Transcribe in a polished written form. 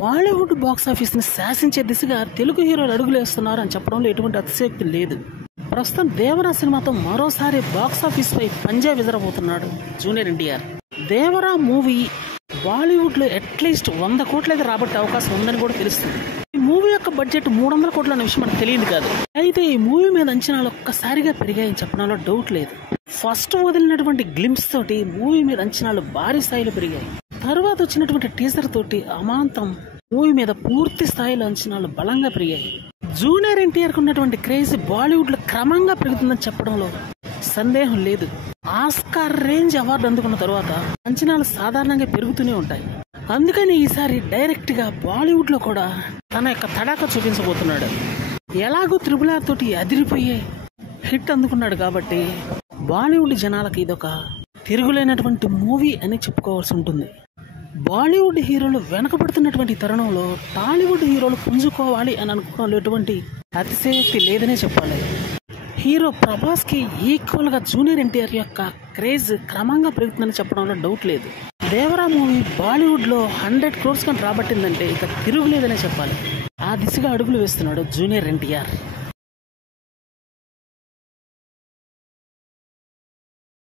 Bollywood box office ని శాసించే దిశగా తెలుగు హీరోలు అడుగులేస్తున్నారు అని చెప్పడంలో ఎటువంటి అతిశయోక్తి లేదు. ప్రస్తుతం దేవరా సినిమాతో మరోసారి బాక్స్ ఆఫీస్ పై పంజా విజరబోతున్నాడు జూనియర్ ఎన్టీఆర్. దేవరా మూవీ బాలీవుడ్ లో అట్లీస్ట్ 100 కోట్లయితే రాబట్టే అవకాశం ఉందని కూడా తెలుస్తుంది. ఈ మూవీ యొక్క బడ్జెట్ 300 కోట్ల అనే విషయం మనకు తెలియదు కాదు. అయితే ఈ మూవీ మీద అంచనాలు ఒక్కసారిగా పెరిగాయని చెప్పడంలో డౌట్ లేదు. ఫస్ట్ వదిలినటువంటి గ్లింప్స్ తోటి మూవీ మీద అంచనాలు భారీ స్థాయిలో పెరిగాయి. తర్వాత వచ్చినటువంటి టీజర్ తోటి అమాంతం మూవీ మీద పూర్తి స్థాయిలో అంచనాలు బలంగా పెరిగాయి. జూనియర్ ఎన్టీఆర్ కు ఉన్నటువంటి క్రేజ్ బాలీవుడ్ లో క్రమంగా పెరుగుతుందని చెప్పడంలో సందేహం లేదు. ఆస్కార్ రేంజ్ అవార్డు అందుకున్న తర్వాత అంచనాలు సాధారణంగా పెరుగుతూనే ఉంటాయి. అందుకని ఈసారి డైరెక్ట్ గా బాలీవుడ్ లో కూడా తన యొక్క తడాకా చూపించబోతున్నాడు. ఎలాగో RRR తోటి అదిరిపోయే హిట్ అందుకున్నాడు కాబట్టి బాలీవుడ్ జనాలకి ఇదొక తిరుగులేనటువంటి మూవీ అని చెప్పుకోవాల్సి ఉంటుంది. బాలీవుడ్ హీరోలు వెనకబడుతున్నటువంటి తరుణంలో టాలీవుడ్ హీరోలు పుంజుకోవాలి అని అనుకోవడంలో ఎటువంటి అతిశయోక్తి లేదనే చెప్పాలి. హీరో ప్రభాస్ కి ఈక్వల్ గా జూనియర్ ఎన్టీఆర్ యొక్క క్రేజ్ క్రమంగా పెరుగుతుందని చెప్పడంలో డౌట్ లేదు. దేవరా మూవీ బాలీవుడ్ లో 100 crores కానీ రాబట్టిందంటే ఇక తిరుగులేదనే చెప్పాలి. ఆ దిశగా అడుగులు వేస్తున్నాడు జూనియర్ ఎన్టీఆర్.